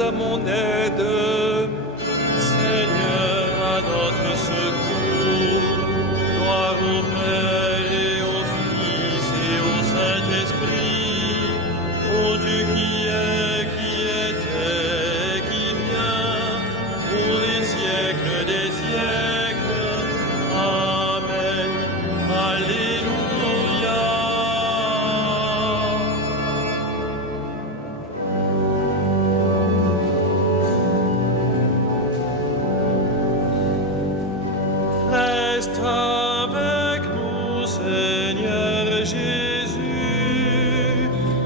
à mon aide. Seigneur, à notre secours. Gloire au Père et au Fils et au Saint-Esprit, ô Dieu qui est, qui était, qui vient, pour les siècles des siècles. Amen. Alléluia. Reste avec nous, Seigneur Jésus,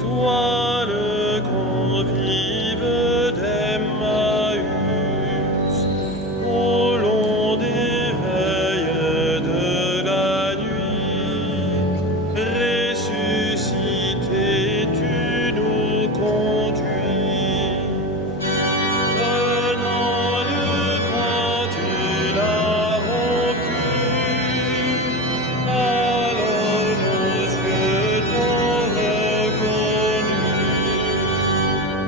toi le convive d'Emmaüs, au long des veilles de la nuit. Ressuscité, tu nous conduis. Donnant le pain, tu l'as rompu, alors nos yeux t'ont reconnu.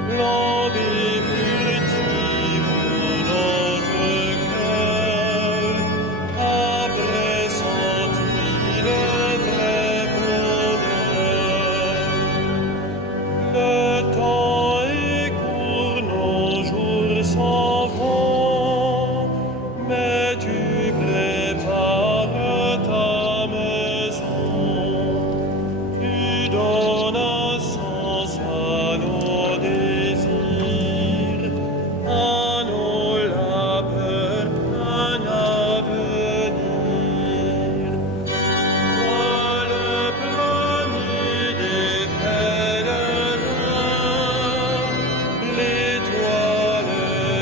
Flambée furtive notre cœur a pressenti le vrai bonheur. Le temps est court, nos jours s'en vont, mais tu prépares ta maison. Tu donnes un sens à nos désirs, à nos labeurs, un avenir. Toi le premier des pèlerins, l'étoile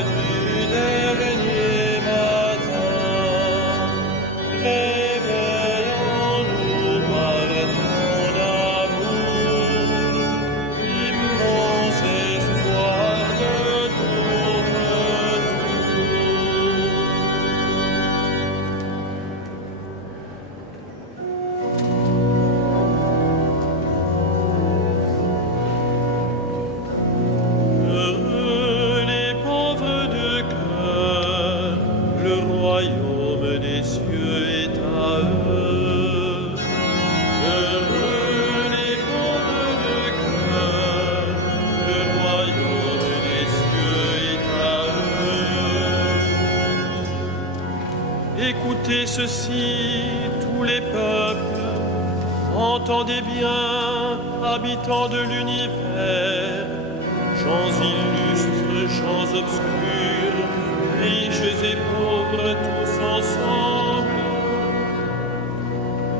du dernier matin, réveillons-nous par ton amour, immense espoir de ton retour. Heureux les pauvres de cœur, le royaume des cieux est à eux. Heureux les pauvres de cœur, le royaume des cieux est à eux. Écoutez ceci, tous les peuples, entendez bien, habitants de l'univers, gens illustres, gens obscurs, riches et pauvres tous ensemble.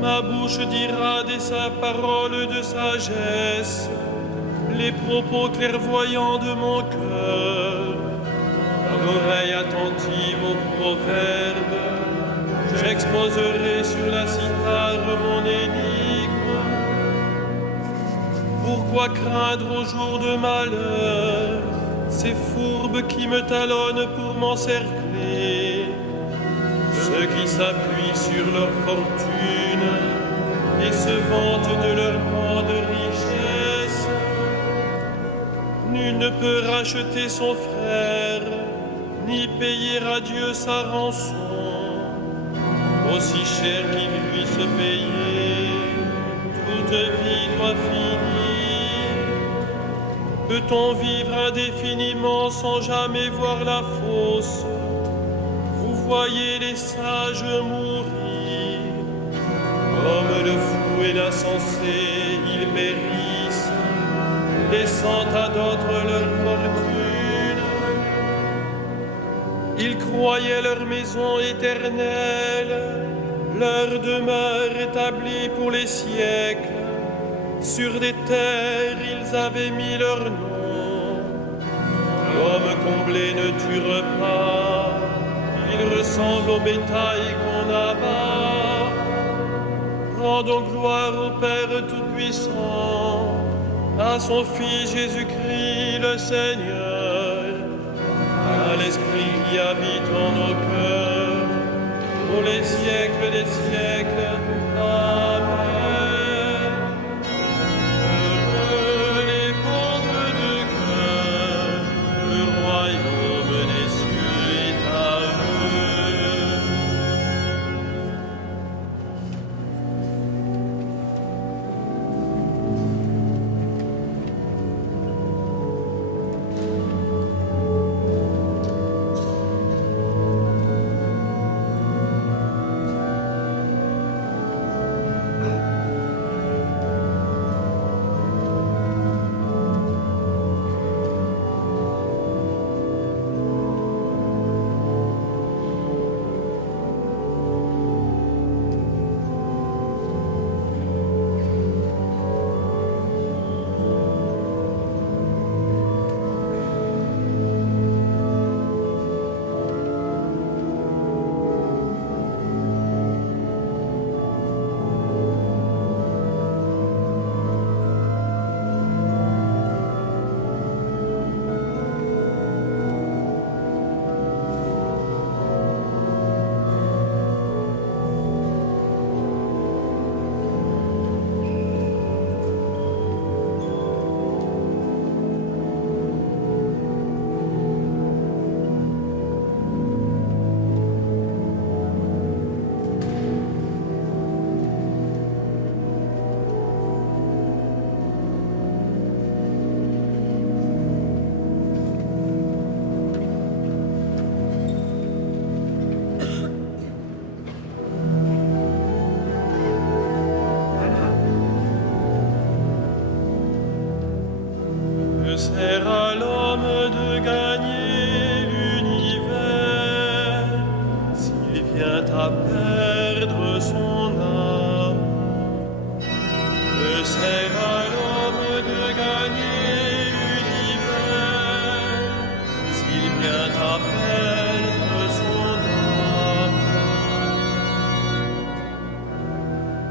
Ma bouche dira des paroles de sagesse, les propos clairvoyants de mon cœur. L'oreille attentive aux proverbes, j'exposerai sur la cithare mon énigme. Pourquoi craindre au jour de malheur ces fourbes qui me talonnent pour m'encercler, ceux qui s'appuient sur leur fortune et se vantent de leur grande richesse? Nul ne peut racheter son frère, ni payer à Dieu sa rançon, aussi cher qu'il puisse payer. Toute vie doit finir. Peut-on vivre indéfiniment sans jamais voir la fosse? Vous voyez les sages mourir, comme le fou et l'insensé, ils périssent, laissant à d'autres leur fortune. Ils croyaient leur maison éternelle, leur demeure établie pour les siècles. Sur des terres, ils avaient mis leur nom. L'homme comblé ne tue pas, il ressemble au bétail qu'on abat. Rendons gloire au Père Tout-Puissant, à son Fils Jésus-Christ le Seigneur, à l'Esprit qui habite en nos cœurs, pour les siècles des siècles. Amen. Heureux les pauvres de cœur, le roi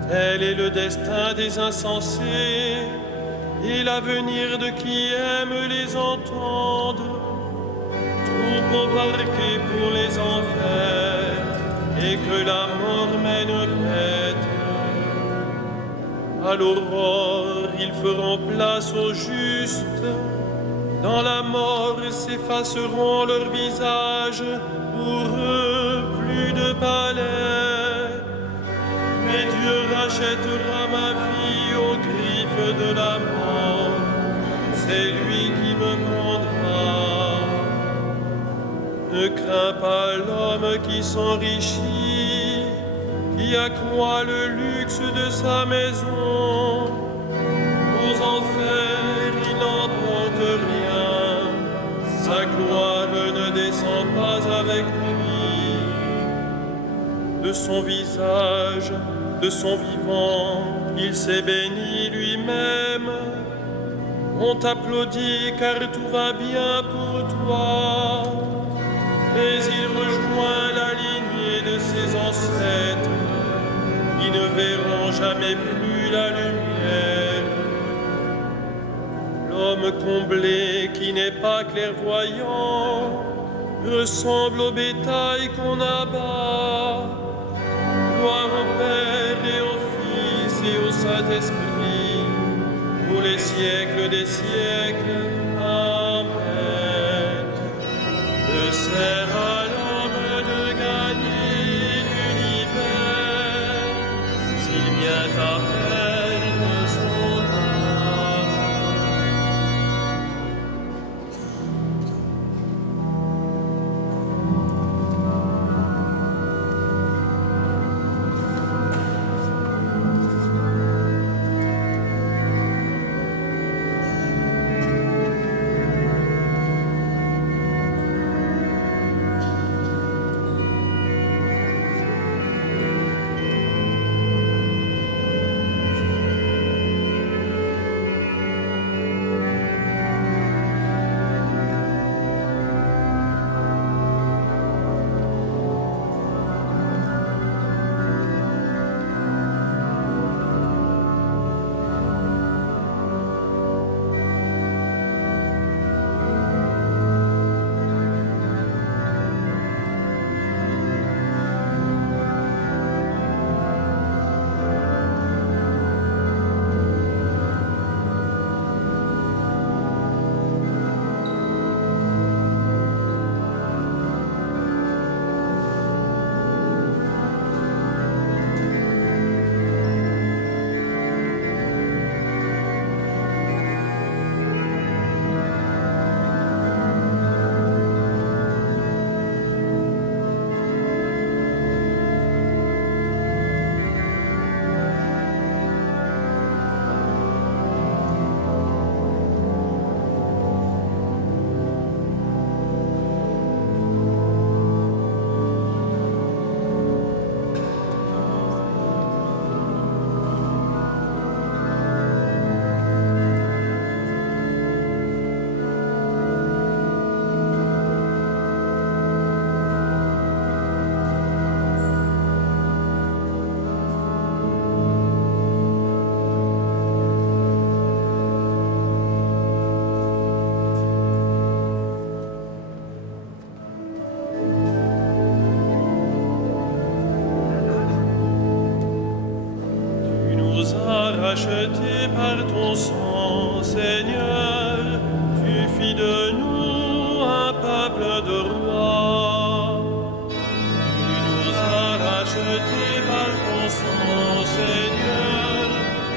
Tel est le destin des insensés et l'avenir de qui aime les entendre. Troupeau parqué pour les enfers et que la mort mène bête. À l'aurore, ils feront place aux justes. Dans la mort s'effaceront leurs visages. Pour eux, plus de palais. Mais Dieu rachètera ma vie aux griffes de la mort. C'est lui qui me prendra. Ne crains pas l'homme qui s'enrichit, qui accroît le luxe de sa maison. Aux enfers, il n'emporte rien. Sa gloire ne descend pas avec lui. De son visage, de son vivant, il s'est béni lui-même. On t'applaudit car tout va bien pour toi. Mais il rejoint la lignée de ses ancêtres, qui ne verront jamais plus la lumière. L'homme comblé qui n'est pas clairvoyant ressemble au bétail qu'on abat. Gloire au Père et au Fils et au Saint-Esprit, pour les siècles des siècles. Amen. Que sert à l'homme de gagner l'univers s'il vient à perdre son âme? Racheté par ton sang, Seigneur, tu fis de nous un peuple de rois. Tu nous as rachetés par ton sang, Seigneur,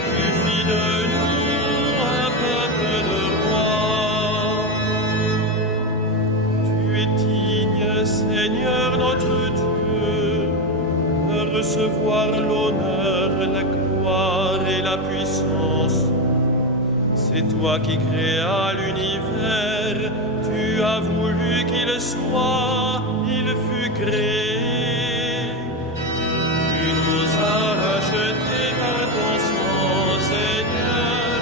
tu fis de nous un peuple de rois. Tu es digne, Seigneur notre Dieu, de recevoir l'honneur, la gloire et la puissance. C'est toi qui créas l'univers, tu as voulu qu'il soit, il fut créé. Tu nous as rachetés par ton sang, Seigneur,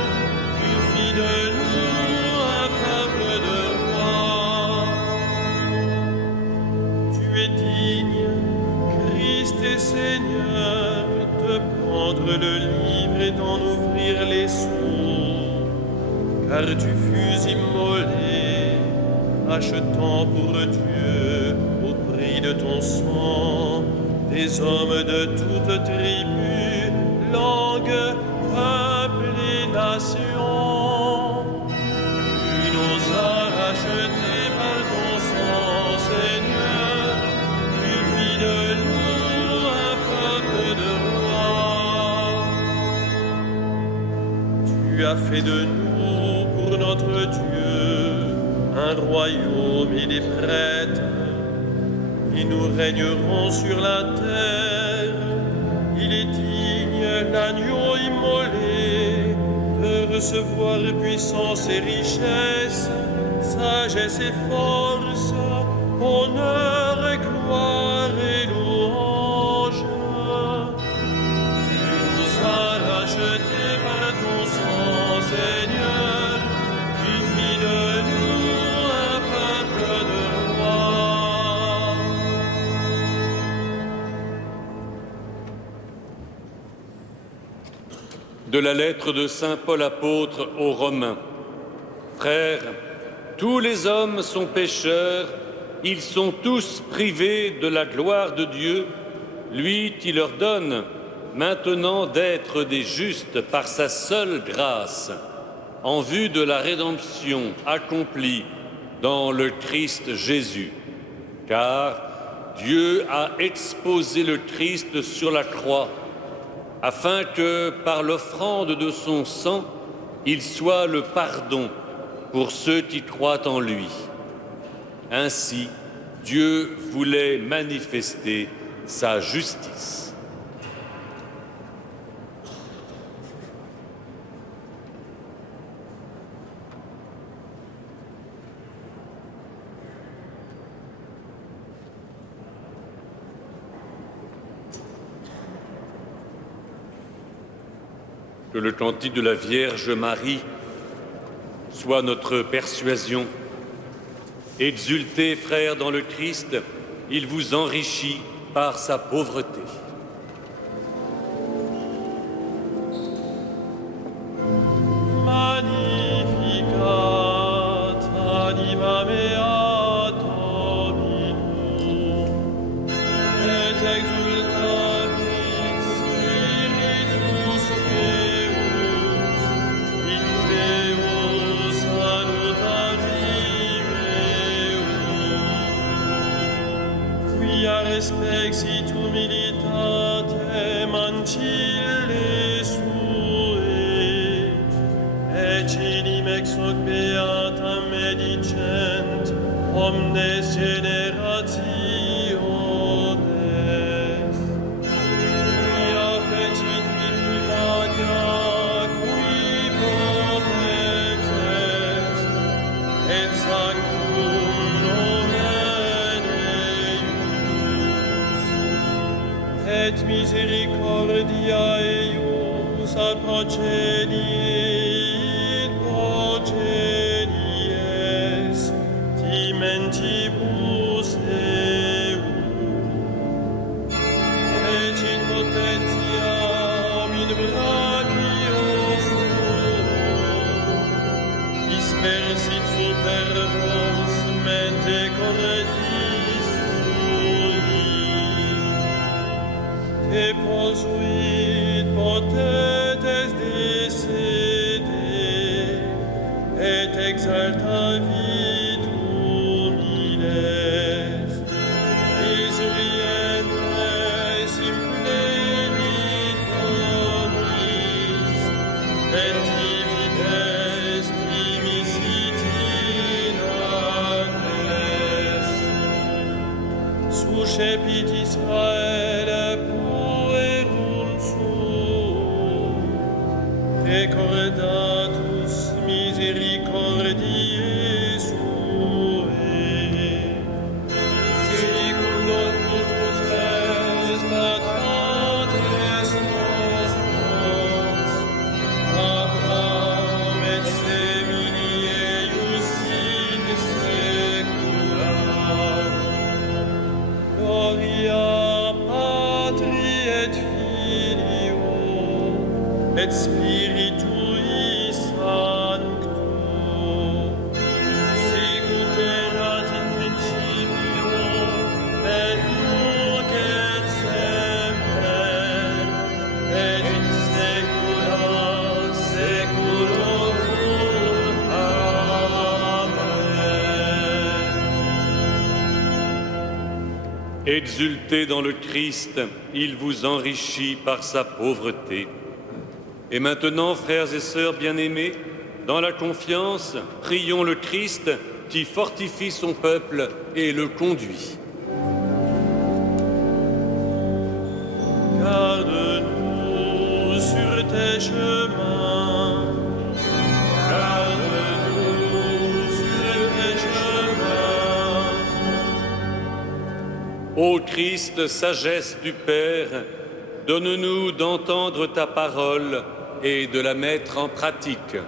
tu fis de nous un peuple de rois. Tu es digne, Christ et Seigneur, de de prendre le livre et d'en ouvrir les sceaux, car tu fus immolé, achetant pour Dieu, au prix de ton sang, des hommes de toutes tribus, langues, peuples et nations. Tu nous as rachetés par ton sang, Seigneur, tu fis de nous un peuple de rois. Tu as fait de nous, pour notre Dieu, un royaume et des prêtres, et nous régnerons sur la terre. Il est digne, l'agneau immolé, de recevoir puissance et richesse, sagesse et force, honneur et gloire et louange. Tu nous as rachetés par ton sang, Seigneur, tu fis de nous un peuple de rois. De la lettre de saint Paul apôtre aux Romains. Frères, tous les hommes sont pécheurs, ils sont tous privés de la gloire de Dieu, lui qui leur donne maintenant d'être des justes par sa seule grâce, en vue de la rédemption accomplie dans le Christ Jésus. Car Dieu a exposé le Christ sur la croix, afin que, par l'offrande de son sang, il soit le pardon pour ceux qui croient en lui. Ainsi, Dieu voulait manifester sa justice. Que le cantique de la Vierge Marie soit notre persuasion. Exultez, frères, dans le Christ, il vous enrichit par sa pauvreté. Magnificat anima mea Dominum, et exultavit spiritus meus, in Deo salutari meum. Quia respexit humilitatem ancille sue, et enim ex hoc beatam medicent omnes generationes. Quia fecit victoria cui potens est, et sanctum nomen eius, et misericordia eius ad progenie progenies timentibus eum, et in potentiam in brachios tuum dispersit superbos mente cordis sui, te posuit potentes desede, et exaltavit humiles, isurientes implevit bonis, et divides timisit in agnes. Suscepit Israel puerum suum, recordatus misericordiae suae, silicum locutus est ad patres nostros, Abraham et semini eius in secula. Gloria Patri et Filii et Spiritui Sancto, sicut erat in principio, et nunc et semper, et in saecula saeculorum. Amen. Exultez dans le Christ, il vous enrichit par sa pauvreté. Et maintenant, frères et sœurs bien-aimés, dans la confiance, prions le Christ qui fortifie son peuple et le conduit. Garde-nous sur tes chemins. Garde-nous sur tes chemins. Ô Christ, sagesse du Père, donne-nous d'entendre ta parole et de la mettre en pratique. Garde-nous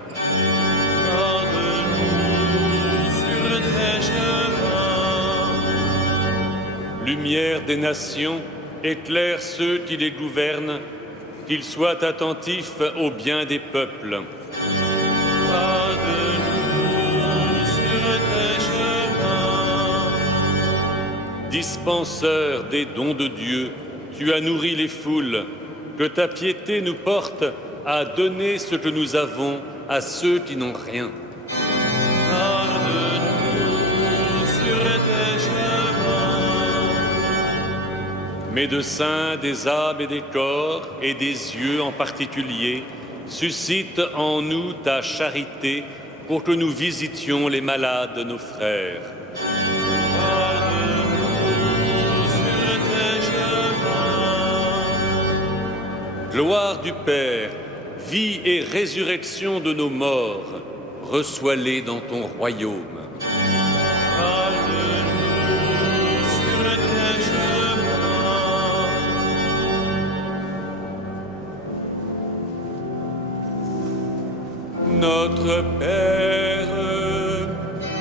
sur tes chemins. Lumière des nations, éclaire ceux qui les gouvernent, qu'ils soient attentifs au bien des peuples. Garde-nous sur tes chemins. Dispenseur des dons de Dieu, tu as nourri les foules, que ta piété nous porte à donner ce que nous avons à ceux qui n'ont rien. Garde-nous sur tes chemins. Médecin des âmes et des corps et des yeux en particulier, suscite en nous ta charité pour que nous visitions les malades de nos frères. Garde-nous sur tes chemins. Gloire du Père, vie et résurrection de nos morts, reçois-les dans ton royaume. Garde-nous sur tes chemins. Notre Père,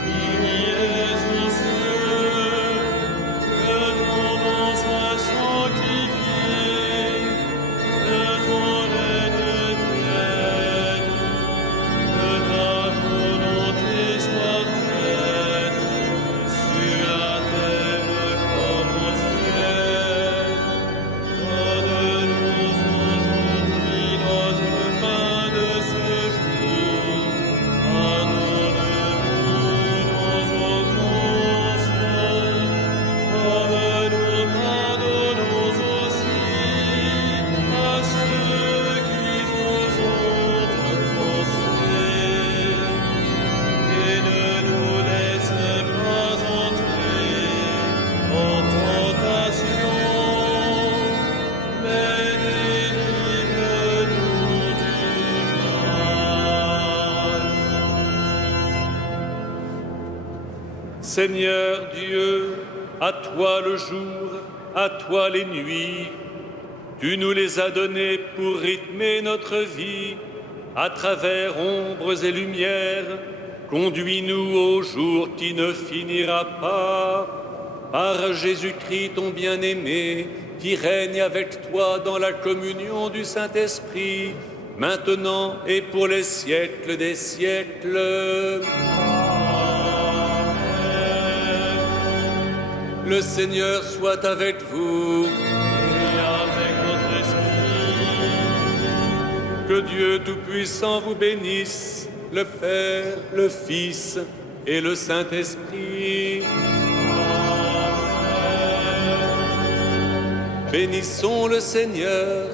Qui es aux cieux, que ton nom soit sanctifié, que ton règne vienne, que ta volonté soit faite sur la terre comme au ciel. Donne-nous aujourd'hui notre pain de ce jour. Pardonne-nous nos offenses, comme nous pardonnons aussi à ceux qui nous ont offensés. Et ne nous laisse pas entrer en tentation, mais délivre-nous du mal. Seigneur Dieu, à toi le jour, à toi les nuits, tu nous les as donnés pour rythmer notre vie, à travers ombres et lumières, conduis-nous au jour qui ne finira pas, par Jésus-Christ ton bien-aimé, qui règne avec toi dans la communion du Saint-Esprit, maintenant et pour les siècles des siècles. Le Seigneur soit avec vous. Et avec votre esprit, Que Dieu Tout-Puissant vous bénisse, le Père, le Fils et le Saint-Esprit. Bénissons le Seigneur.